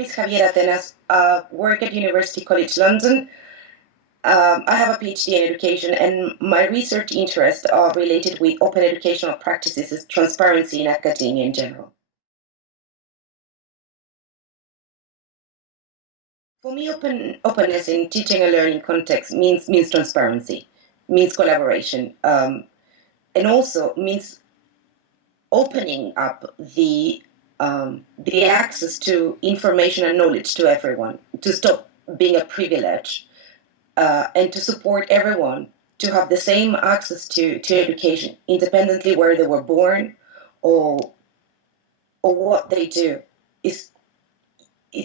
name is Javiera Atenas. I work at University College London. I have a PhD in education, and my research interests are related with open educational practices and transparency in academia in general. For me, openness in teaching and learning context means transparency, means collaboration, and also means opening up the access to information and knowledge to everyone, to stop being a privilege, and to support everyone to have the same access to education, independently where they were born or what they do. It's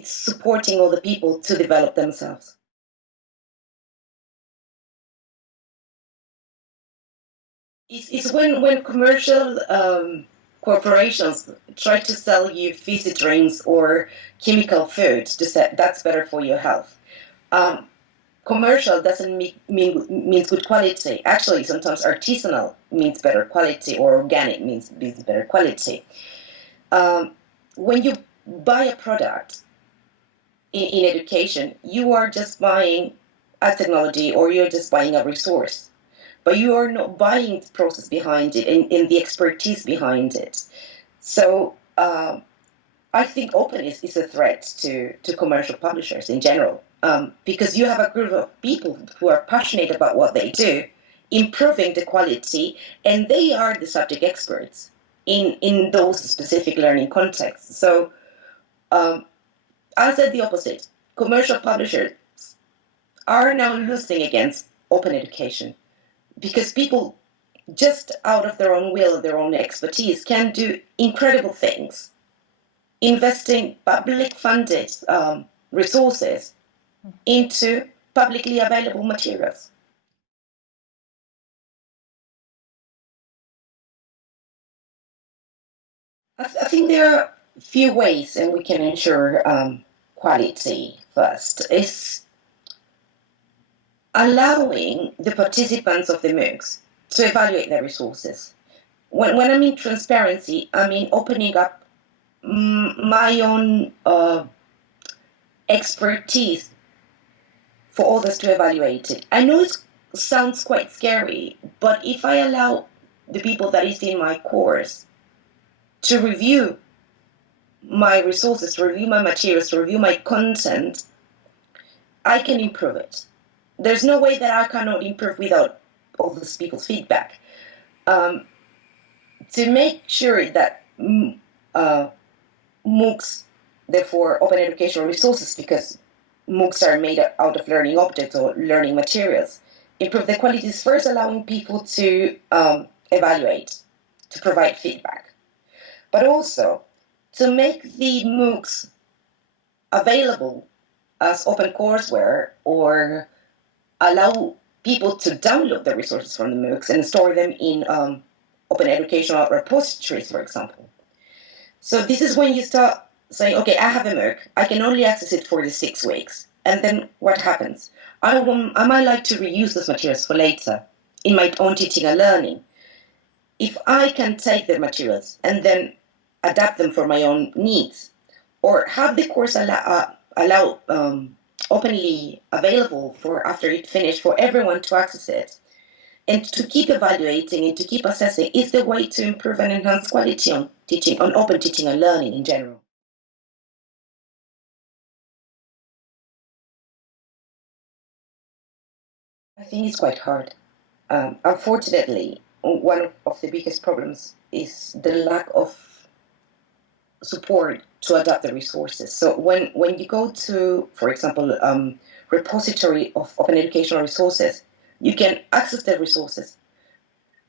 supporting all the people to develop themselves. It's when commercial corporations try to sell you fizzy drinks or chemical foods to say that's better for your health. Commercial doesn't means good quality. Actually, sometimes artisanal means better quality, or organic means better quality. When you buy a product in education, you are just buying a technology, or you're just buying a resource, but you are not buying the process behind it and the expertise behind it. So I think openness is a threat to commercial publishers in general, because you have a group of people who are passionate about what they do, improving the quality, and they are the subject experts in those specific learning contexts. So I said the opposite. Commercial publishers are now losing against open education, because people, just out of their own will, their own expertise, can do incredible things, investing public funded resources into publicly available materials. I think there are a few ways, and we can ensure quality. First is allowing the participants of the MOOCs to evaluate their resources. When I mean transparency, I mean opening up my own expertise for others to evaluate it. I know it sounds quite scary, but if I allow the people that is in my course to review my resources, to review my materials, to review my content, I can improve it. There's no way that I cannot improve without all those people's feedback. To make sure that MOOCs, therefore open educational resources, because MOOCs are made out of learning objects or learning materials, improve the quality is first allowing people to evaluate, to provide feedback, but also to make the MOOCs available as open courseware, or allow people to download the resources from the MOOCs and store them in open educational repositories, for example. So this is when you start saying, okay, I have a MOOC, I can only access it for the 6 weeks. And then what happens? I might like to reuse those materials for later in my own teaching and learning. If I can take the materials and then adapt them for my own needs, or have the course allow openly available for after it finished for everyone to access it, and to keep evaluating and to keep assessing, is the way to improve and enhance quality on teaching, on open teaching and learning in general. I think it's quite hard. Unfortunately, one of the biggest problems is the lack of support to adapt the resources. So when you go to, for example, repository of open educational resources, you can access the resources,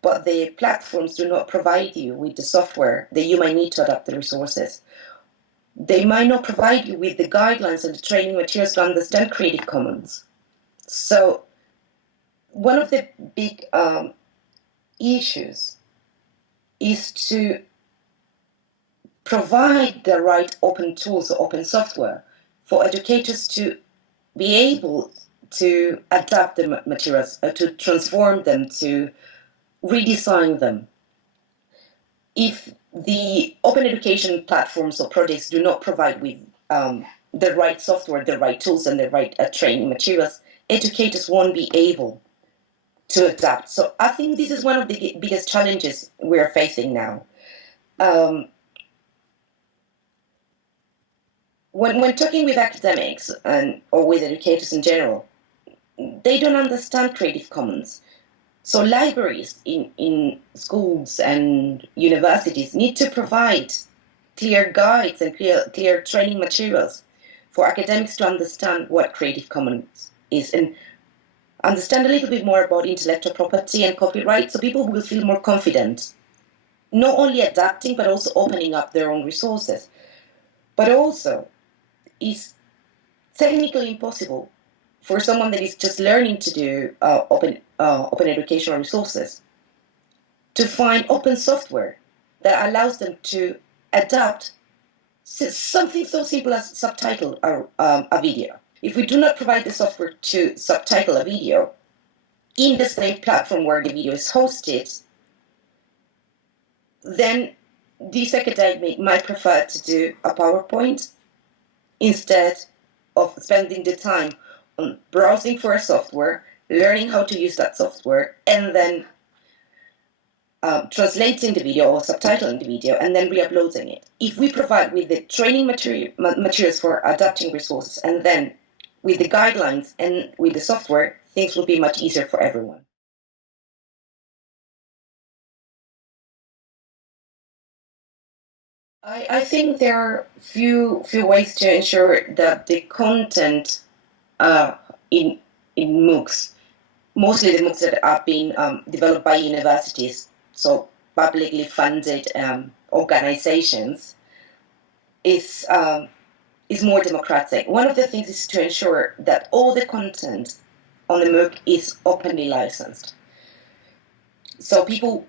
but the platforms do not provide you with the software that you might need to adapt the resources. They might not provide you with the guidelines and the training materials to understand Creative Commons. So one of the big issues is to provide the right open tools or open software for educators to be able to adapt the materials, to transform them, to redesign them. If the open education platforms or projects do not provide with the right software, the right tools, and the right training materials, educators won't be able to adapt. So I think this is one of the biggest challenges we're facing now. When talking with academics or with educators in general, they don't understand Creative Commons. So libraries in schools and universities need to provide clear guides and clear training materials for academics to understand what Creative Commons is and understand a little bit more about intellectual property and copyright, so people will feel more confident, not only adapting, but also opening up their own resources. But also, it's technically impossible for someone that is just learning to do open educational resources to find open software that allows them to adapt something so simple as subtitle a video. If we do not provide the software to subtitle a video in the same platform where the video is hosted, then this academic might prefer to do a PowerPoint instead of spending the time on browsing for a software, learning how to use that software, and then translating the video or subtitling the video and then re-uploading it. If we provide with the training materials for adapting resources and then with the guidelines and with the software, things will be much easier for everyone. I think there are few ways to ensure that the content in MOOCs, mostly the MOOCs that are being developed by universities, so publicly funded organizations, is more democratic. One of the things is to ensure that all the content on the MOOC is openly licensed. So people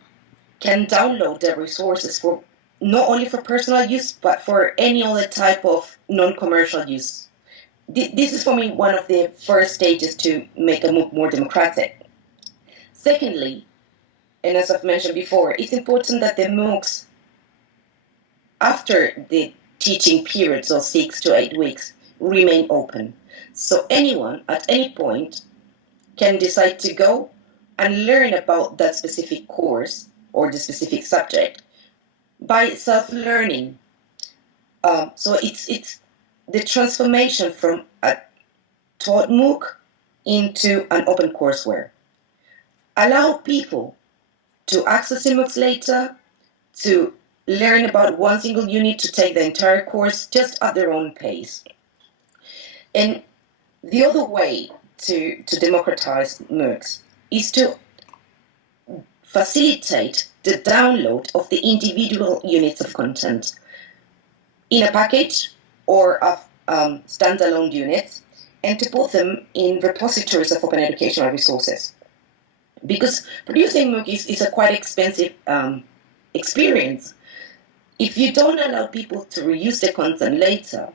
can download the resources for not only for personal use, but for any other type of non-commercial use. This is for me one of the first stages to make a MOOC more democratic. Secondly, and as I've mentioned before, it's important that the MOOCs, after the teaching periods of 6 to 8 weeks, remain open. So anyone at any point can decide to go and learn about that specific course or the specific subject by self-learning. So it's the transformation from a taught MOOC into an open courseware. Allow people to access the MOOCs later, to learn about one single unit, to take the entire course just at their own pace. And the other way to democratize MOOCs is to facilitate the download of the individual units of content in a package or of standalone units, and to put them in repositories of open educational resources. Because producing MOOC is a quite expensive experience. If you don't allow people to reuse the content later,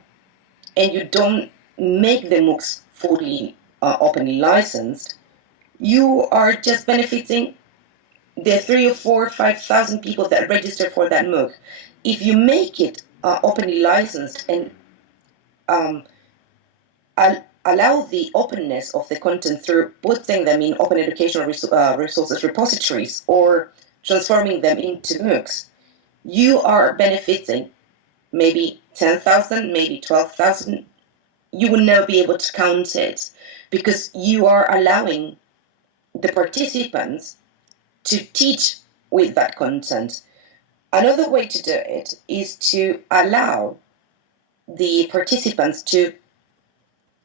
and you don't make the MOOCs fully openly licensed, you are just benefiting the 3,000 or 4,000 or 5,000 people that register for that MOOC. If you make it openly licensed and allow the openness of the content through putting them in open educational resources repositories or transforming them into MOOCs, you are benefiting maybe 10,000, maybe 12,000. You will never be able to count it because you are allowing the participants to teach with that content. Another way to do it is to allow the participants to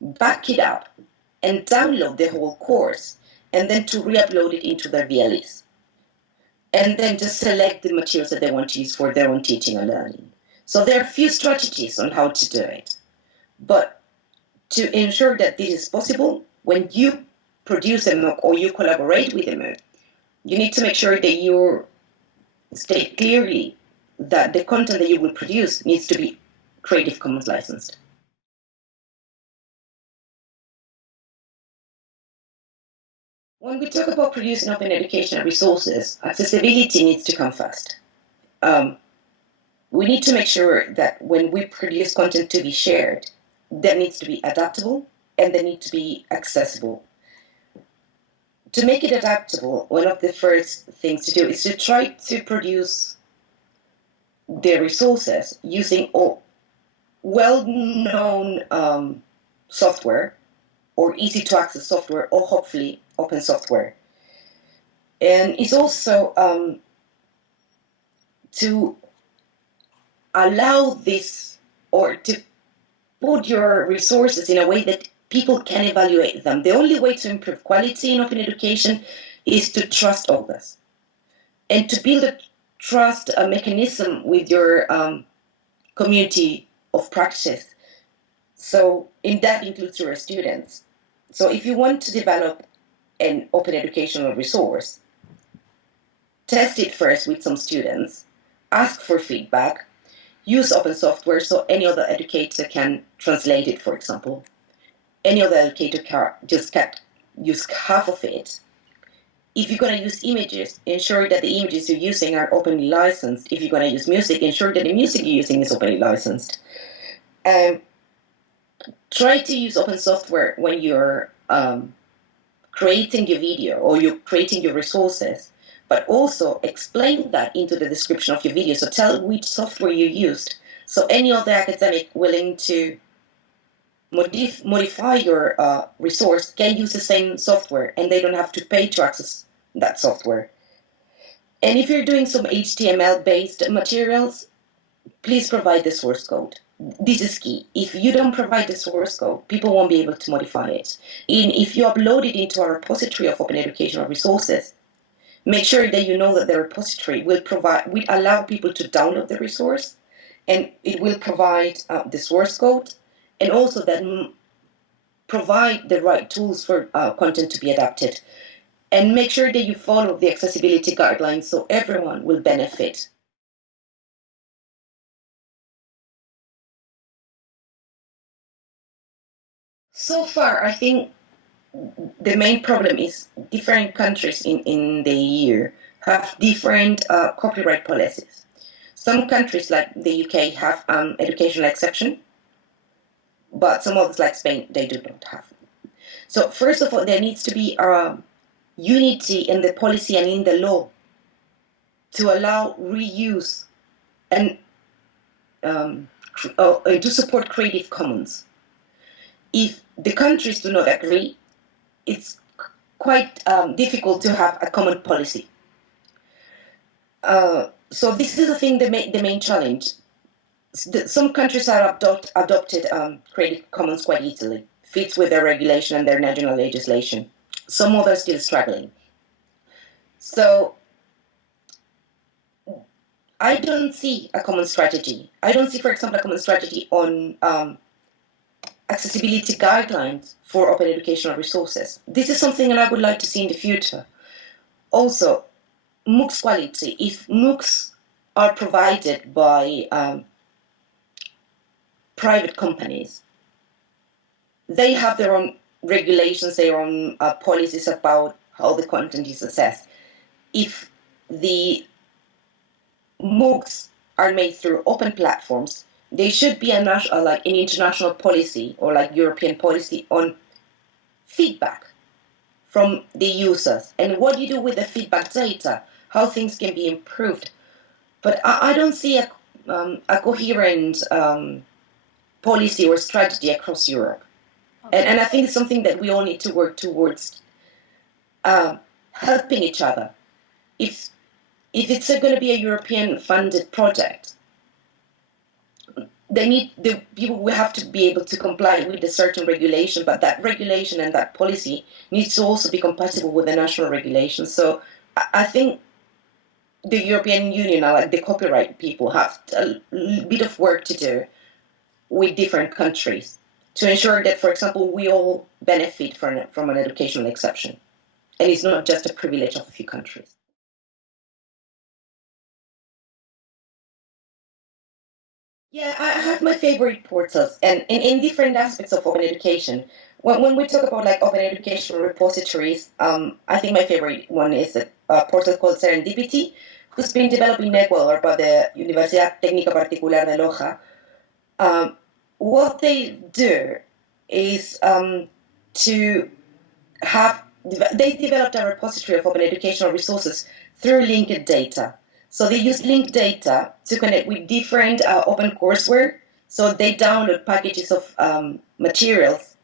back it up and download the whole course and then to re-upload it into their VLEs. And then just select the materials that they want to use for their own teaching and learning. So there are a few strategies on how to do it. But to ensure that this is possible, when you produce a MOOC or you collaborate with a MOOC, you need to make sure that you state clearly that the content that you will produce needs to be Creative Commons licensed. When we talk about producing open educational resources, accessibility needs to come first. We need to make sure that when we produce content to be shared, that needs to be adaptable, and they need to be accessible. To make it adaptable, one of the first things to do is to try to produce the resources using well-known software or easy-to-access software, or hopefully open software. And it's also to allow this, or to put your resources in a way that people can evaluate them. The only way to improve quality in open education is to trust others and to build a trust mechanism with your community of practice. So, and that includes your students. So if you want to develop an open educational resource, test it first with some students, ask for feedback, use open software so any other educator can translate it, for example. Any other educator can use half of it. If you're going to use images, ensure that the images you're using are openly licensed. If you're going to use music, ensure that the music you're using is openly licensed. Try to use open software when you're creating your video or you're creating your resources, but also explain that into the description of your video. So tell which software you used. So any other academic willing to modify your resource can use the same software and they don't have to pay to access that software. And if you're doing some HTML-based materials, please provide the source code. This is key. If you don't provide the source code, people won't be able to modify it. And if you upload it into a repository of open educational resources, make sure that you know that the repository will allow people to download the resource, and it will provide the source code, and also that provide the right tools for content to be adapted. And make sure that you follow the accessibility guidelines so everyone will benefit. So far, I think the main problem is different countries in the EU have different copyright policies. Some countries like the UK have educational exception, but some others like Spain, they do not have. So first of all, there needs to be unity in the policy and in the law to allow reuse and to support Creative Commons. If the countries do not agree, it's quite difficult to have a common policy. So this is, I think, the main challenge. Some countries have adopted Creative Commons quite easily, fits with their regulation and their national legislation. Some others still struggling. So I don't see a common strategy. I don't see, for example, a common strategy on accessibility guidelines for open educational resources. This is something that I would like to see in the future. Also, MOOCs quality. If MOOCs are provided by private companies, they have their own regulations, their own policies about how the content is assessed. If the MOOCs are made through open platforms, there should be an international policy or like European policy on feedback from the users and what you do with the feedback data, how things can be improved. But I don't see a coherent policy or strategy across Europe. Okay. And I think it's something that we all need to work towards helping each other. If it's going to be a European funded project, the people will have to be able to comply with a certain regulation, but that regulation and that policy needs to also be compatible with the national regulation. So I think the European Union, like the copyright people, have a bit of work to do with different countries to ensure that, for example, we all benefit from an educational exception, and it's not just a privilege of a few countries. Yeah, I have my favorite portals, and in different aspects of open education. When we talk about like open educational repositories, I think my favorite one is a portal called Serendipity, who's been developed in Ecuador by the Universidad Técnica Particular de Loja. what they do is to have, they developed a repository of open educational resources through linked data. So they use linked data to connect with different open courseware. So they download packages of materials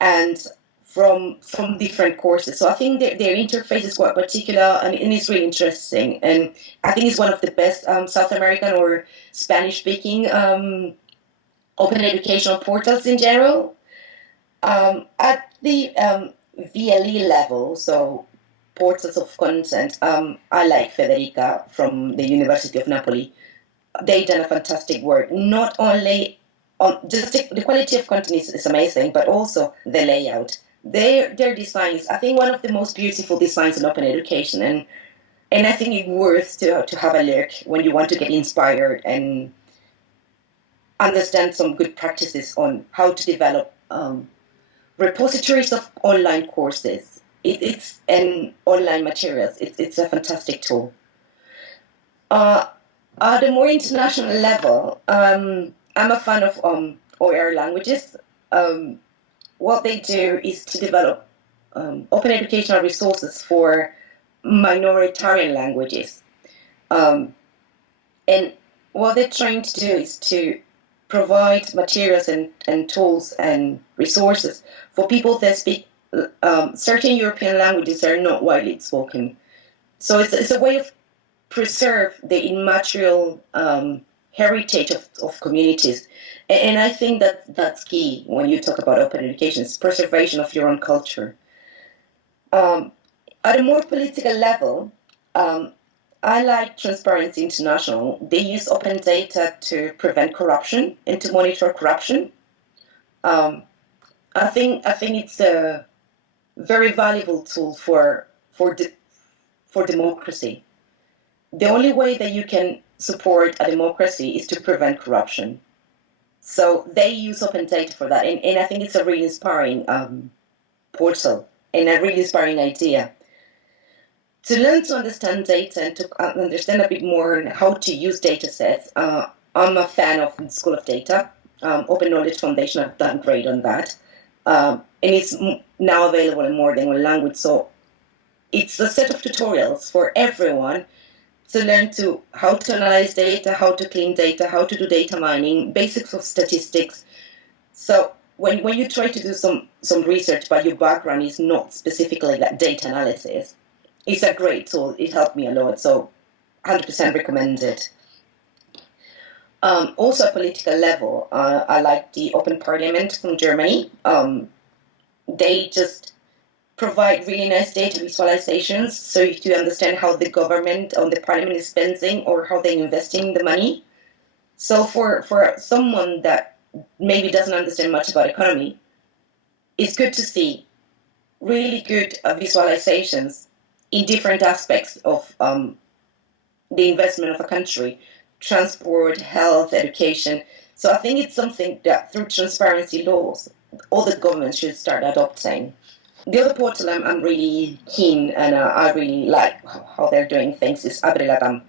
and from different courses. So I think their interface is quite particular and it's really interesting. And I think it's one of the best South American or Spanish speaking open educational portals in general. At the VLE level, so portals of content, I like Federica from the University of Napoli. They've done a fantastic work, not only on just the quality of content is amazing, but also the layout. Their designs, I think one of the most beautiful designs in open education, and I think it's worth to have a look when you want to get inspired and understand some good practices on how to develop repositories of online courses. It's and online materials. It's a fantastic tool. At a more international level, I'm a fan of OER languages. What they do is to develop open educational resources for minoritarian languages. And what they're trying to do is to provide materials and tools and resources for people that speak certain European languages that are not widely spoken. So it's a way of preserve the immaterial heritage of communities. And I think that that's key when you talk about open education, it's preservation of your own culture. At a more political level, I like Transparency International. They use open data to prevent corruption and to monitor corruption. I think it's a very valuable tool for democracy. The only way that you can support a democracy is to prevent corruption. So they use open data for that, and I think it's a really inspiring portal and a really inspiring idea. To learn to understand data and to understand a bit more on how to use data sets, I'm a fan of the School of Data. Open Knowledge Foundation have done great on that. And it's now available in more than one language. So it's a set of tutorials for everyone to learn to how to analyze data, how to clean data, how to do data mining, basics of statistics. So when you try to do some research, but your background is not specifically that data analysis, it's a great tool. It helped me a lot. So 100% recommend it. Also at political level, I like the Open Parliament from Germany. They just provide really nice data visualizations so you understand how the government or the parliament is spending or how they're investing the money. So for someone that maybe doesn't understand much about economy, it's good to see really good visualizations in different aspects of the investment of a country, transport, health, education. So I think it's something that through transparency laws, all the governments should start adopting. The other portal I'm really keen and I really like how they're doing things is AbreLatam.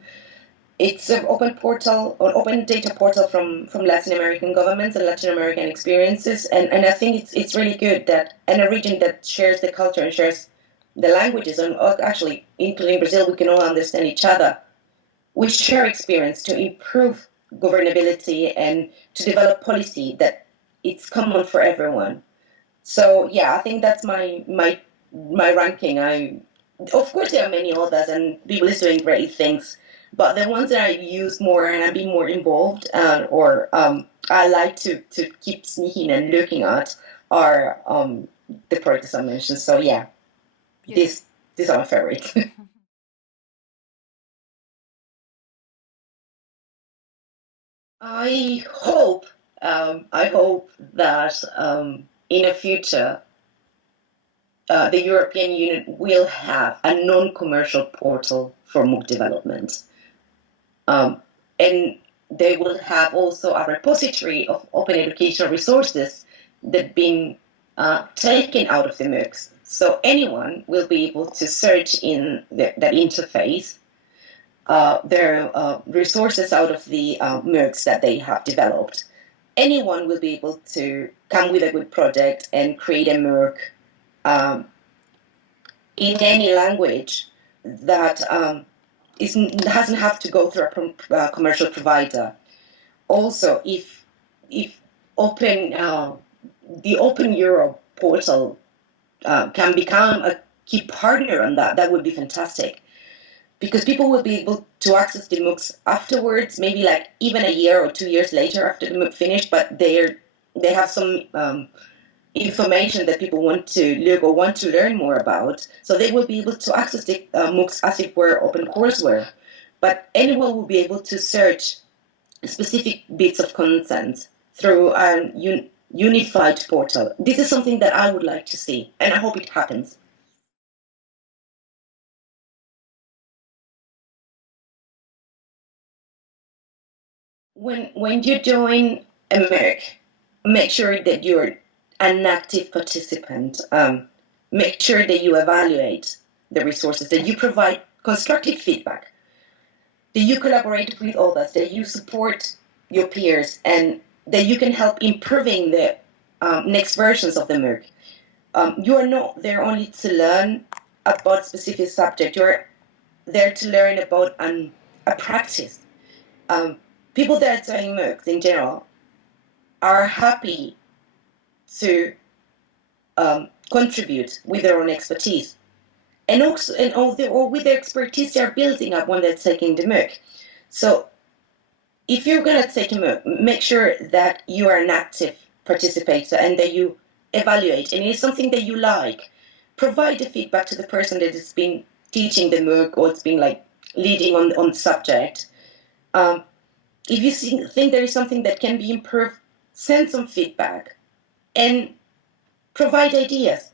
It's an open portal, an open data portal from Latin American governments and Latin American experiences, and I think it's really good that in a region that shares the culture and shares the languages, and actually including Brazil, we can all understand each other. We share experience to improve governability and to develop policy that it's common for everyone. So yeah, I think that's my ranking. Of course there are many others and people is doing great things, but the ones that I use more and I be more involved or I like to keep sneaking and looking at are the projects I mentioned. So yeah, Yes. these are my favorites. I hope that in the future the European Union will have a non-commercial portal for MOOC development. And they will have also a repository of open educational resources that have been taken out of the MOOCs. So anyone will be able to search in that interface their resources out of the MOOCs that they have developed anyone will be able to come with a good project and create a MOOC in any language that doesn't have to go through a commercial provider. Also, if the Open Europe portal can become a key partner on that, that would be fantastic. Because people will be able to access the MOOCs afterwards, maybe like even a year or 2 years later after the MOOC finished, but they have some information that people want to look or want to learn more about. So they will be able to access the MOOCs as if were OpenCourseWare. But anyone will be able to search specific bits of content through a unified portal. This is something that I would like to see, and I hope it happens. When you join a MOOC, make sure that you're an active participant. Make sure that you evaluate the resources, that you provide constructive feedback, that you collaborate with others, that you support your peers, and that you can help improving the next versions of the MOOC. You are not there only to learn about a specific subject. You're there to learn about a practice. People that are doing MOOCs in general are happy to contribute with their own expertise. And also, or with their expertise, they're building up when they're taking the MOOC. So if you're going to take a MOOC, make sure that you are an active participator and that you evaluate. And if it's something that you like, provide the feedback to the person that has been teaching the MOOC or it's been like leading on the subject. If you think there is something that can be improved, send some feedback and provide ideas.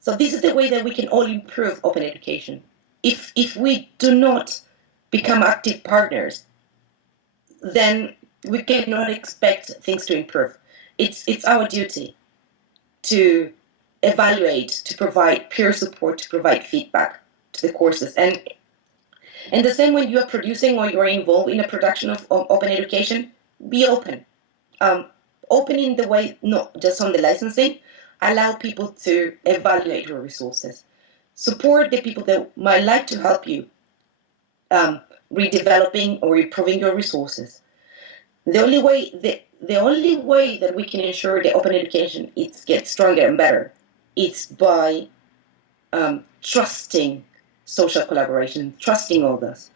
So this is the way that we can all improve open education. If we do not become active partners, then we cannot expect things to improve. It's our duty to evaluate, to provide peer support, to provide feedback to the courses. And the same when you are producing or you are involved in a production of open education, be open. Open in the way, not just on the licensing, allow people to evaluate your resources. Support the people that might like to help you redeveloping or improving your resources. The only way that we can ensure that open education gets stronger and better is by trusting social collaboration, trusting others.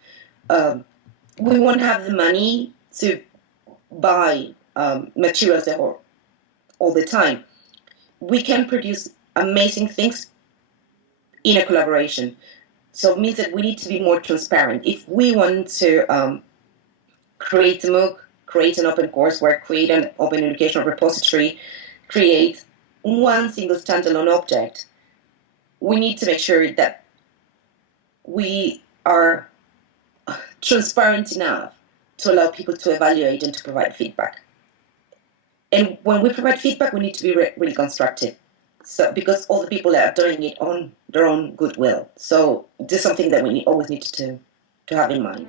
We won't have the money to buy materials all the time. We can produce amazing things in a collaboration. So it means that we need to be more transparent. If we want to create a MOOC, create an open courseware, create an open educational repository, create one single standalone object, we need to make sure that we are transparent enough to allow people to evaluate and to provide feedback. And when we provide feedback, we need to be really constructive. So, because all the people are doing it on their own goodwill. So this is something that we always need to have in mind.